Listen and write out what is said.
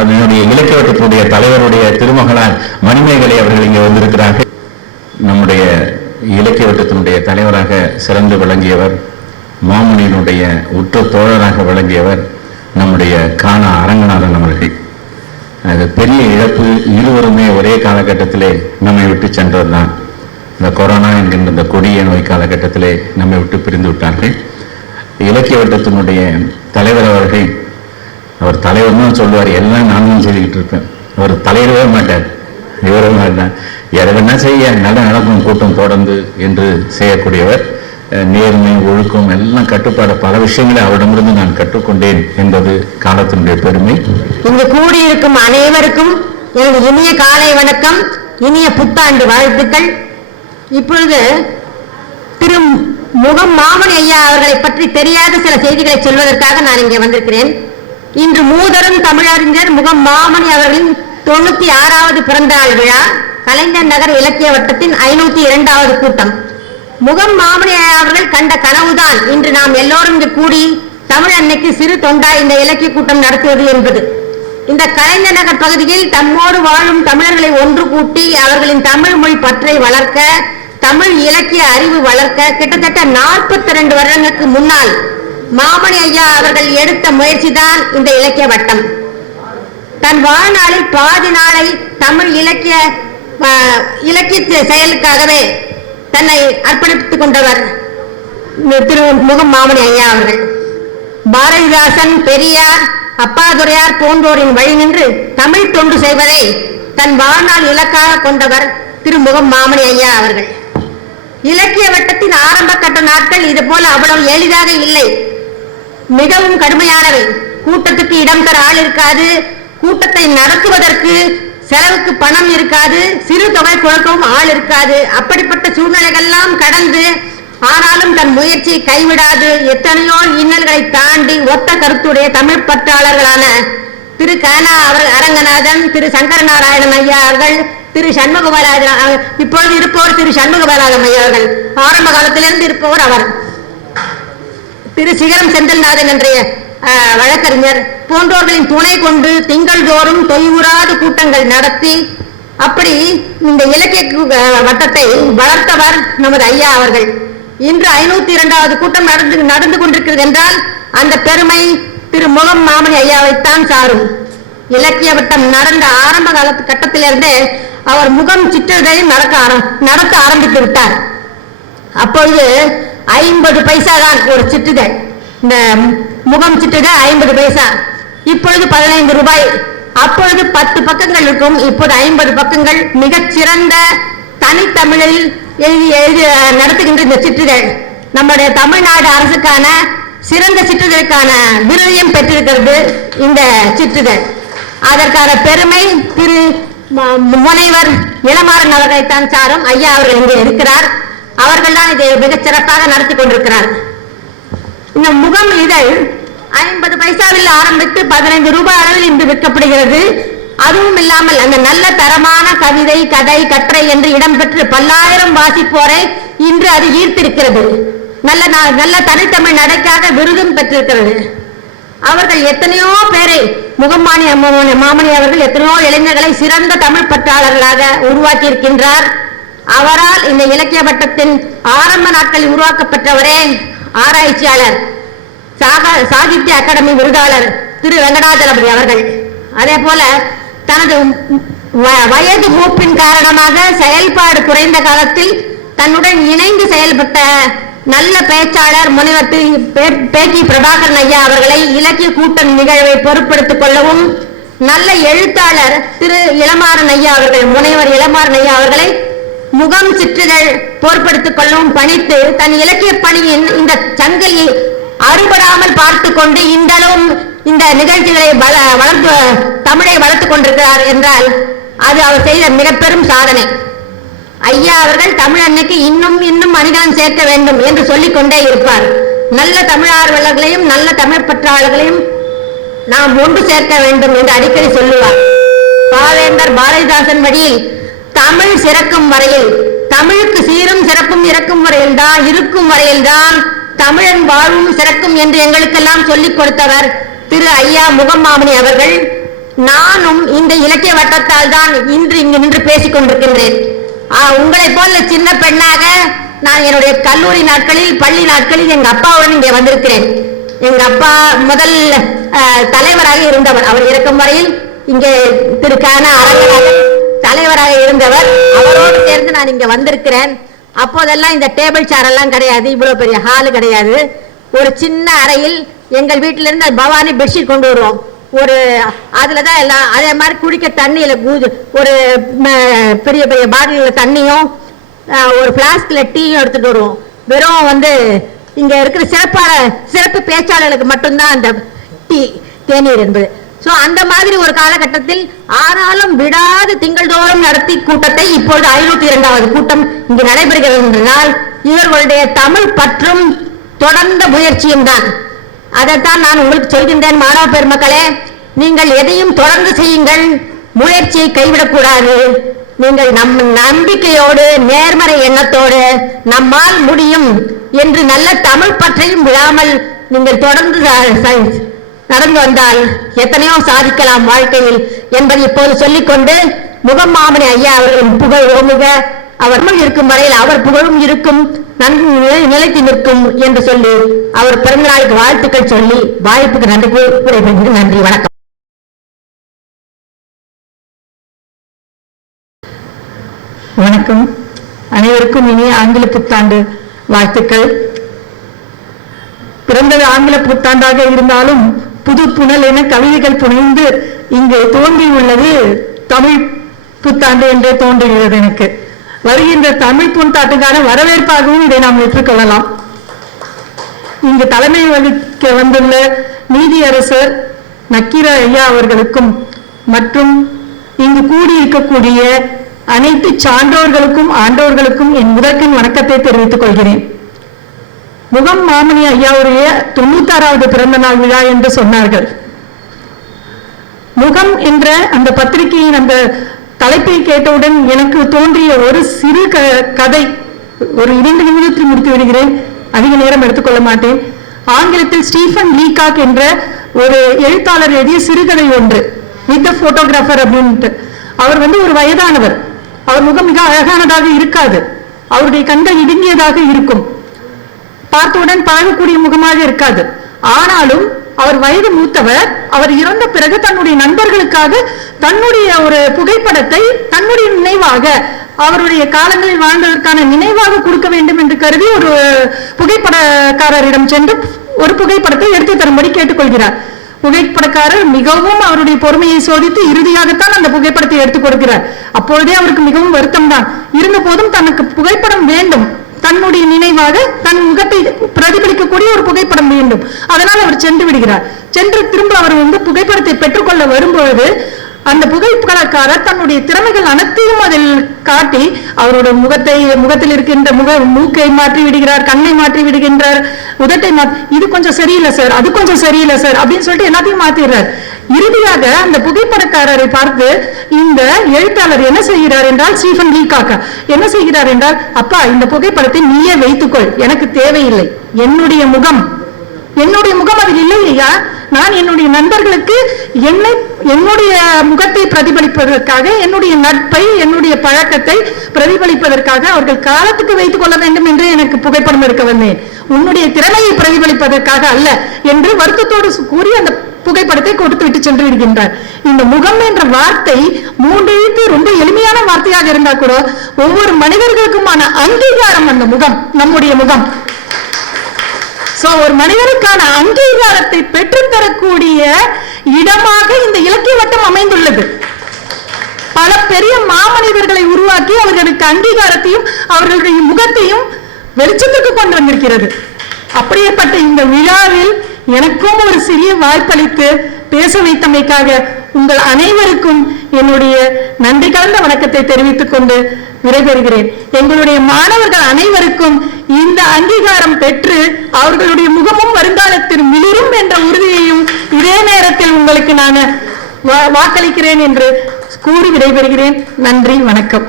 அதனுடைய இலக்கிய வட்டத்தினுடைய தலைவருடைய திருமகளார் மணிமேகலை அவர்கள் இங்கே வந்திருக்கிறார்கள். நம்முடைய இலக்கிய வட்டத்தினுடைய தலைவராக சிறந்து விளங்கியவர், மாமுனியினுடைய உற்ற தோழராக விளங்கியவர் நம்முடைய காணா அரங்கநாதன் அவர்கள். அது பெரிய இழப்பு. இருவருமே ஒரே காலகட்டத்திலே நம்மை விட்டு சென்றதுதான். இந்த கொரோனா என்கின்ற இந்த கொடிய நோய் காலகட்டத்திலே நம்மை விட்டு பிரிந்து விட்டார்கள். இலக்கிய வட்டத்தினுடைய தலைவர் அவர்கள், அவர் தலைவர்னு சொல்லுவார், எல்லாம் நானும் சொல்லிக்கிட்டு இருப்பேன். அவர் தலையிடவே மாட்டார், இவரும் மாட்டார். எதனா செய்ய நல்ல நடக்கும் கூட்டம் தொடர்ந்து என்று செய்யக்கூடியவர். நேர்மை, ஒழுக்கம் எல்லாம் கட்டுப்பாடு, பல விஷயங்களை அவரிடமிருந்து நான் கற்றுக்கொண்டேன் என்பது காலத்தினுடைய பெருமை. இங்கு கூடியிருக்கும் அனைவருக்கும் எனது இனிய காலை வணக்கம், இனிய புத்தாண்டு வாழ்த்துக்கள். இப்பொழுது திரு முகம் மாமணி ஐயா அவர்களை பற்றி தெரியாத சில செய்திகளை சொல்வதற்காக நான் இங்கே வந்திருக்கிறேன். இன்று மூதரும் தமிழறிஞர் முகம் மாமணி அவர்களின் 96வது பிறந்த நாள் விழா, கலைஞர் நகர் இலக்கிய வட்டத்தின் 502வது கூட்டம். முகம் மாமணி அவர்கள் கண்ட கனவுதான் இன்று நாம் எல்லோரும் இங்கு கூடி தமிழ் அன்னைக்கு சிறு தொண்டாய் இந்த இலக்கிய கூட்டம் நடத்துவது என்பது. இந்த கலைஞர் நகர் பகுதியில் தம்மோடு வாழும் தமிழர்களை ஒன்று கூட்டி அவர்களின் தமிழ் மொழி பற்றை வளர்க்க, தமிழ் இலக்கிய அறிவு வளர்க்க கிட்டத்தட்ட 42 வருடங்களுக்கு முன்னால் மாமணி ஐயா அவர்கள் எடுத்த முயற்சிதான் இந்த இலக்கிய வட்டம். தன் வாழ்நாளில் பாதி நாளை தமிழ் இலக்கிய செயலுக்காகவே தன்னை அர்ப்பணித்துக் கொண்டவர் திரு முகம் மாமணி ஐயா அவர்கள். பாரதிதாசன், பெரியார், அப்பாதுரையார் போன்றோரின் வழி நின்று தமிழ் தொண்டு செய்வதை தன் வாழ்நாள் இலக்காக கொண்டவர் திரு முகம் மாமணி ஐயா அவர்கள். இலக்கிய வட்டத்தின் ஆரம்ப கட்ட நாட்கள் இது போல அவ்வளவு எளிதாக இல்லை, மிகவும் கடுமையானவை. கூட்டத்துக்கு இடம் தர ஆள் இருக்காது, கூட்டத்தை நடத்துவதற்கு செலவுக்கு பணம் இருக்காது, சிறு தொகை கொடுக்கவும் ஆள் இருக்காது. அப்படிப்பட்ட சூழ்நிலைகள்லாம் கடந்து, ஆனாலும் தன் முயற்சியை கைவிடாது எத்தனையோ இன்னல்களை தாண்டி ஒத்த கருத்துடைய தமிழ் பற்றாளர்களான திரு காணா அரங்கநாதன், திரு சங்கரநாராயணன் ஐயா அவர்கள், திரு சண்முகபாலாஜன், இப்பொழுது இருப்பவர் திரு சண்முகபாலாஜன் ஐயா அவர்கள், ஆரம்ப காலத்திலிருந்து இருப்பவர் அவர், திரு சிகரம் செந்தில்நாதன் என்ற வழக்கறிஞர் போன்றோர்களின் துணை கொண்டு திங்கள் தோறும் தொய்வுறாது கூட்டங்கள் நடத்தி அப்படி இந்த இலக்கிய வட்டத்தை வளர்த்தவர் நமது ஐயா அவர்கள். இன்று 502வது கூட்டம் நடந்து கொண்டிருக்கிறது என்றால் அந்த பெருமை திரு முகம் மாமணி ஐயாவைத்தான் சாரும். இலக்கிய வட்டம் நடந்த ஆரம்ப கால கட்டத்திலிருந்தே அவர் முகம் சிற்றதையும் நடத்த ஆரம்பித்து விட்டார். அப்பொழுது 50 பைசா தான் ஒரு சிற்றுதழ், இந்த முகம் சிற்றுதழ் 50 பைசா, இப்பொழுது 15 ரூபாய். அப்பொழுது 10 பக்கங்கள் இருக்கும், இப்போது 50 பக்கங்கள். மிகச்சிறந்த தனித்தமிழில் எழுதி நடத்துகின்ற இந்த சிற்றுதழ் நம்முடைய தமிழ்நாடு அரசுக்கான சிறந்த சிற்றுதலுக்கான விருதையும் பெற்றிருக்கிறது இந்த சிற்றுதழ். அதற்கான பெருமை திரு முனைவர் இளமாறன் அவர்களைத்தான் சாரும். ஐயா அவர்கள் இங்கே இருக்கிறார், அவர்கள் தான் இதை மிகச் சிறப்பாக நடத்தி கொண்டிருக்கிறார். இந்த முகம் இதழ் 50 பைசாவில் ஆரம்பித்து 15 ரூபாய் அளவில் இன்று விற்கப்படுகிறது. அதுவும் இல்லாமல் அந்த நல்ல தரமான கவிதை, கதை, கட்டுரை என்று இடம்பெற்று பல்லாயிரம் வாசிப்போரை இன்று அது ஈர்த்திருக்கிறது. நல்ல தனித்தமிழ் நடைக்காக விருதும் பெற்றிருக்கிறது. அவர்கள் எத்தனையோ பேரை, மாமணி அவர்கள் எத்தனையோ இளைஞர்களை சிறந்த தமிழ் பற்றாளர்களாக உருவாக்கி இருக்கின்றார். அவரால் இந்த இலக்கிய வட்டத்தின் ஆரம்ப நாட்களில் உருவாக்கப்பட்டவரே ஆராய்ச்சியாளர், சாகித்ய அகாடமி விருதாளர் திரு வெங்கடாஜலபதி அவர்கள். அதே போல தனது வயது மூப்பின் காரணமாக செயல்பாடு குறைந்த காலத்தில் தன்னுடன் இணைந்து செயல்பட்ட நல்ல பேச்சாளர் முனைவர் பேக்கி பிரபாகரன் ஐயா அவர்களை இலக்கிய கூட்டம் நிகழ்வை பொறுப்படுத்திக் கொள்ளவும், நல்ல எழுத்தாளர் திரு இளமாறன் ஐயா அவர்கள், முனைவர் இளமாறன் ஐயா அவர்களை முகம் சிற்றுதழ் பொறுப்படுத்திக் கொள்ளவும் பணித்து தன் இலக்கிய பணியின் இந்த சங்கிலியை அறுபடாமல் பார்த்து கொண்டு இன்றளவும் இந்த நிகழ்ச்சிகளை தமிழை வளர்த்துக் கொண்டிருக்கிறார் என்றால் அது அவர் செய்த மிக பெரும் சாதனை. ஐயா அவர்கள் தமிழ் அன்னைக்கு இன்னும் இன்னும் அணிகலன் சேர்க்க வேண்டும் என்று சொல்லிக் கொண்டே இருப்பார். நல்ல தமிழ் ஆர்வலர்களையும் நல்ல தமிழ் பற்றாளர்களையும் நாம் ஒன்று சேர்க்க வேண்டும் என்று அடிக்கடி சொல்லுவார். பாவேந்தர் பாரதிதாசன் வழியில் தமிழ் சிறக்கும் வரையில், தமிழுக்கு சீரும் சிறப்பும் இருக்கும் வரையில்தான் தமிழன் வாழ்வும் சிறக்கும் என்று எங்களுக்கெல்லாம் சொல்லிக் கொடுத்தவர் திரு ஐயா முகம் மாமணி அவர்கள். நானும் இந்த இலக்கிய வட்டத்தால் தான் இன்று இங்கு நின்று பேசிக் கொண்டிருக்கின்றேன். உங்களை போல சின்ன பெண்ணாக நான் என்னுடைய கல்லூரி நாட்களில், பள்ளி நாட்களில் எங்க அப்பாவுடன் இங்கே வந்திருக்கிறேன். எங்க அப்பா முதல் தலைவராக இருந்தவர். அவர் இருக்கும் வரையில் இங்கே திரு கன அரங்கராக தலைவராக இருந்தவர். அவரோடு சேர்ந்து நான் இங்க வந்திருக்கிறேன். அப்போதெல்லாம் இந்த டேபிள் சேர் எல்லாம் கிடையாது, இவ்வளவு பெரிய ஹாலு கிடையாது. ஒரு சின்ன அறையில் எங்கள் வீட்டிலிருந்து பவானி பெட்ஷீட் கொண்டு வருவோம். ஒரு அதுலதான் எல்லாம் அதே மாதிரி குடிக்க தண்ணியில ஒரு பெரிய பெரிய பாட்டில தண்ணியும் ஒரு பிளாஸ்க்ல டீயும் எடுத்துட்டு வருவோம். வெறும் இங்க இருக்கிற சிறப்பு பேச்சாளர்களுக்கு மட்டும்தான் அந்த டீ தேநீர் என்பது. சோ அந்த மாதிரி ஒரு காலகட்டத்தில் ஆனாலும் விடாது திங்கள்தோறும் நடத்தி கூட்டத்தை இப்பொழுது 502வது கூட்டம் இங்கு நடைபெறுகிறது என்றால் இவர்களுடைய தமிழ் பற்றும் தொடர்ந்த முயற்சியும் தான். அதைத்தான் நான் உங்களுக்கு சொல்கின்றேன். மாணவ பெருமக்களே, நீங்கள் எதையும் தொடர்ந்து செய்யுங்கள், முயற்சியை கைவிடக்கூடாது. நீங்கள் நம் நம்பிக்கையோடு நேர்மறை எண்ணத்தோடு நம்மால் முடியும் என்று நல்ல தமிழ் பற்றையும் விடாமல் நீங்கள் தொடர்ந்து நடந்து வந்தால் எத்தனையோ சாதிக்கலாம் வாழ்க்கையில் என்பதை இப்போது சொல்லிக்கொண்டு, முகம் மாமணி ஐயா அவர்களின் புகழ் ஓங்குக. அவர் இருக்கும் வரையில் அவர் புகழும் இருக்கும், நிலைத்து நிற்கும் என்று சொல்லி அவர் பிறந்தநாளுக்கு வாழ்த்துக்கள் சொல்லி வாய்ப்புக்கு நன்றி. வணக்கம். வணக்கம். அனைவருக்கும் இனிய ஆங்கில புத்தாண்டு வாழ்த்துக்கள். பிறந்தது ஆங்கில புத்தாண்டாக இருந்தாலும் புது புனல் என கவிதைகள் புனைந்து இங்கு தோன்றியுள்ளது தமிழ் புத்தாண்டு என்றே தோன்றுகிறது எனக்கு. வருகின்ற தமிழ் புத்தாண்டுக்கான வரவேற்பாகவும் இதை நாம் ஏற்றுக்கொள்ளலாம். இங்கு தலைமை வகிக்க வந்துள்ள நீதியரசர் நக்கீர ஐயா அவர்களுக்கும் மற்றும் இங்கு கூடியிருக்கக்கூடிய அனைத்து சான்றோர்களுக்கும் ஆண்டோர்களுக்கும் என் முதற்கண் வணக்கத்தை தெரிவித்துக் கொள்கிறேன். முகம் மாமணி ஐயாவுடைய 96வது பிறந்த நாள் விழா என்று சொன்னார்கள். முகம் என்ற அந்த பத்திரிகையின் அந்த தலைப்பை கேட்டவுடன் எனக்கு தோன்றிய ஒரு சிறு கதை, ஒரு 2 நிமிடத்தில் முடித்து விடுகிறேன், அதிக நேரம் எடுத்துக்கொள்ள மாட்டேன். ஆங்கிலத்தில் ஸ்டீஃபன் லீகாக் என்ற ஒரு எழுத்தாளர் எழுதிய சிறுகதை ஒன்று, வித் த போட்டோகிராஃபர் அப்படின்ட்டு. அவர் ஒரு வயதானவர். அவர் முகம் மிக அழகானதாக இருக்காது, அவருடைய கண்கள் இடுங்கியதாக இருக்கும், பார்த்தவுடன் பழகக்கூடிய முகமாக இருக்காது. ஆனாலும் அவர் வயது மூத்தவர். அவர் இறந்த பிறகு தன்னுடைய நண்பர்களுக்காக தன்னுடைய ஒரு புகைப்படத்தை தன்னுடைய நினைவாக, அவருடைய காலங்களில் வாழ்ந்ததற்கான நினைவாக கொடுக்க வேண்டும் என்று கருதி ஒரு புகைப்படக்காரரிடம் சென்று ஒரு புகைப்படத்தை எடுத்து தரும்படி கேட்டுக்கொள்கிறார். புகைப்படக்காரர் மிகவும் அவருடைய பொறுமையை சோதித்து இறுதியாகத்தான் அந்த புகைப்படத்தை எடுத்துக் கொடுக்கிறார். அப்பொழுதே அவருக்கு மிகவும் வருத்தம் தான். இருந்த போதும் தனக்கு புகைப்படம் வேண்டும், தன்னுடைய நினைவாக தன் முகத்தை பிரதிபலிக்கக்கூடிய ஒரு புகைப்படம் வேண்டும். அதனால் அவர் சென்று விடுகிறார். சென்று திரும்ப அவர் புகைப்படத்தை பெற்றுக்கொள்ள வரும்பொழுது அந்த புகைப்படக்காரர் தன்னுடைய திறமைகள் அனைத்தையும் அதில் காட்டி அவருடைய முகத்தில் இருக்கின்ற மூக்கை மாற்றி விடுகிறார், கண்ணை மாற்றி விடுகின்றார், உதட்டை இது கொஞ்சம் சரியில்லை சார், அது கொஞ்சம் சரியில்லை சார் அப்படின்னு சொல்லிட்டு எல்லாத்தையும் மாத்திடுறார். இறுதியாக அந்த புகைப்படக்காரரை பார்த்து இந்த எழுத்தாளர் என்ன செய்கிறார் என்றால், ஸ்டீஃபன் லீகாக் என்ன செய்கிறார் என்றால், அப்பா இந்த புகைப்படத்தை நீயே வைத்துக்கொள், எனக்கு தேவையில்லை, என்னுடைய முகம் அதில் இல்லையா, நான் என்னுடைய நண்பர்களுக்கு என்னுடைய முகத்தை பிரதிபலிப்பதற்காக, என்னுடைய நட்பை, என்னுடைய பழக்கத்தை பிரதிபலிப்பதற்காக அவர்கள் காலத்துக்கு வைத்துக் கொள்ள வேண்டும் என்று எனக்கு புகைப்படம் எடுக்க வந்தேன், உன்னுடைய திறமையை பிரதிபலிப்பதற்காக அல்ல என்று வருத்தத்தோடு கூறி அந்த புகைப்படத்தை கொடுத்து விட்டு சென்று விடுகின்றார். இந்த முகம் என்ற வார்த்தை 3 எழுத்து ரொம்ப எளிமையான வார்த்தையாக இருந்தா கூட ஒவ்வொரு மனிதர்களுக்குமான அங்கீகாரம் அந்த முகம், நம்முடைய முகம். ஒரு மனிதனுக்கான அங்கீகாரத்தை பெற்றுத்தரக்கூடிய இடமாக இந்த இலக்கிய வட்டம் அமைந்துள்ளது. பல பெரிய மாமனிதர்களை உருவாக்கி அவர்களுக்கு அங்கீகாரத்தையும் அவர்களுடைய முகத்தையும் வெளிச்சத்துக்கு கொண்டு வந்திருக்கிறது. அப்படியேப்பட்ட இந்த விழாவில் எனக்கும் ஒரு சிறிய வாய்ப்பளித்து பேச வைத்தமைக்காக உங்கள் அனைவருக்கும் என்னுடைய நன்றி கலந்த வணக்கத்தை தெரிவித்துக் கொண்டு விடைபெறுகிறேன். எங்களுடைய மாணவர்கள் அனைவருக்கும் இந்த அங்கீகாரம் பெற்று அவர்களுடைய முகமும் வருங்காலத்தில் மிளிரும் என்ற உறுதியையும் இதே நேரத்தில் உங்களுக்கு நான் வாக்களிக்கிறேன் என்று கூறி விடைபெறுகிறேன். நன்றி, வணக்கம்.